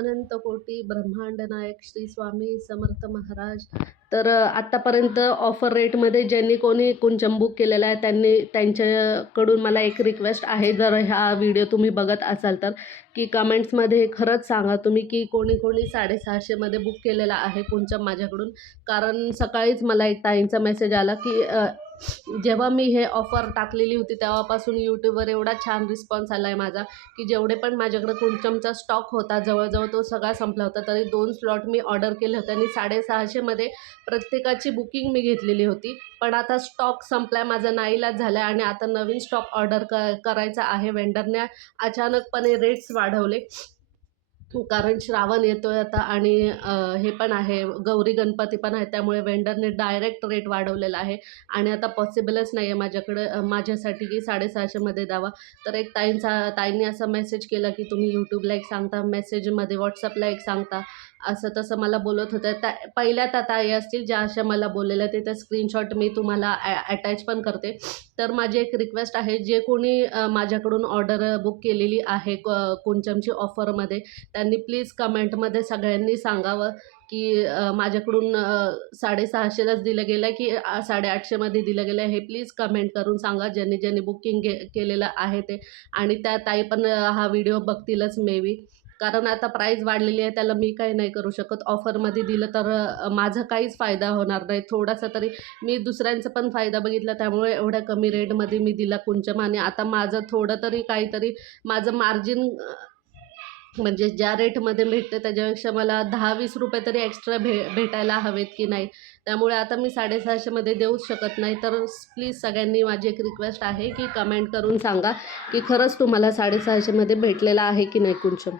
अनंत कोटी ब्रह्मांड नायक श्री स्वामी समर्थ महाराज. तर आत्तापर्यंत ऑफर रेटमध्ये ज्यांनी कोणी कुंचम बुक केलेला आहे त्यांनी त्यांच्याकडून मला एक रिक्वेस्ट आहे. जर ह्या व्हिडिओ तुम्ही बघत असाल तर की कमेंट्समध्ये खरंच सांगा तुम्ही की कोणी कोणी साडेसहाशेमध्ये बुक केलेला आहे कुंचम माझ्याकडून. कारण सकाळीच मला एक ताईंचा मेसेज आला की जेव्हा मी हे ऑफर टाकलेली होती तेव्हापासून यूट्यूबवर एवढा छान रिस्पॉन्स आला आहे माझा की जेवढे पण माझ्याकडे कुंचमचा स्टॉक होता जवळजवळ तो सगळा संपला होता तरी दोन स्लॉट मी ऑर्डर केले होते आणि साडेसहाशेमध्ये प्रत्येकाची बुकिंग मी घेतलेली होती. पण आता स्टॉक संपला आहे माझा नाईलाज झाला आहे आणि आता नवीन स्टॉक ऑर्डर क करायचा आहे. वेंडरने अचानकपणे रेट्स वाढवले. कारण श्रावण येतो आहे आता आणि हे पण आहे गौरी गणपती पण आहे त्यामुळे वेंडरने डायरेक्ट रेट वाढवलेला आहे. आणि आता पॉसिबलच नाही आहे माझ्याकडे माझ्यासाठी की साडेसहाशेमध्ये द्यावा. तर एक ताईंचा ताईंनी असा मेसेज केला की तुम्ही यूट्यूबला एक सांगता मेसेजमध्ये व्हॉट्सअपला एक सांगता. असं तसं मला बोलत होत्या. त्या पहिल्या त्या ताई असतील ज्या अशा मला बोललेल्या तिथे स्क्रीनशॉट मी तुम्हाला अटॅच पण करते. तर माझी एक रिक्वेस्ट आहे जे कोणी माझ्याकडून ऑर्डर बुक केलेली आहे क कुंचमची ऑफरमध्ये त्यांनी प्लीज कमेंटमध्ये सगळ्यांनी सांगावं की माझ्याकडून साडेसहाशेलाच दिलं गेलं आहे की साडेआठशेमध्ये दिलं गेलं आहे हे प्लीज कमेंट करून सांगा ज्यांनी ज्यांनी बुकिंग के केलेलं आहे ते. आणि त्या ताई पण हा व्हिडिओ बघतीलच मे बी. कारण आता प्राईस वाढलेली आहे त्याला मी काही नाही करू शकत. ऑफरमध्ये दिलं तर माझं माझा काहीच फायदा होणार नाही. थोडासा तरी मी दुसऱ्यांचा पण फायदा बघितला त्यामुळे एवढ्या कमी रेटमध्ये मी दिला कुंचम आणि आता माझं थोडं तरी काहीतरी माझं मार्जिन म्हणजे ज्या रेटमध्ये भेटते त्याच्यापेक्षा मला दहा वीस रुपये तरी एक्स्ट्रा भे भेटायला हवेत की नाही. त्यामुळे आता मी साडेसहाशेमध्ये देऊच शकत नाही. तर प्लीज सगळ्यांनी माझी एक रिक्वेस्ट आहे की कमेंट करून सांगा की खरंच तुम्हाला साडेसहाशेमध्ये भेटलेला आहे की नाही कुंचम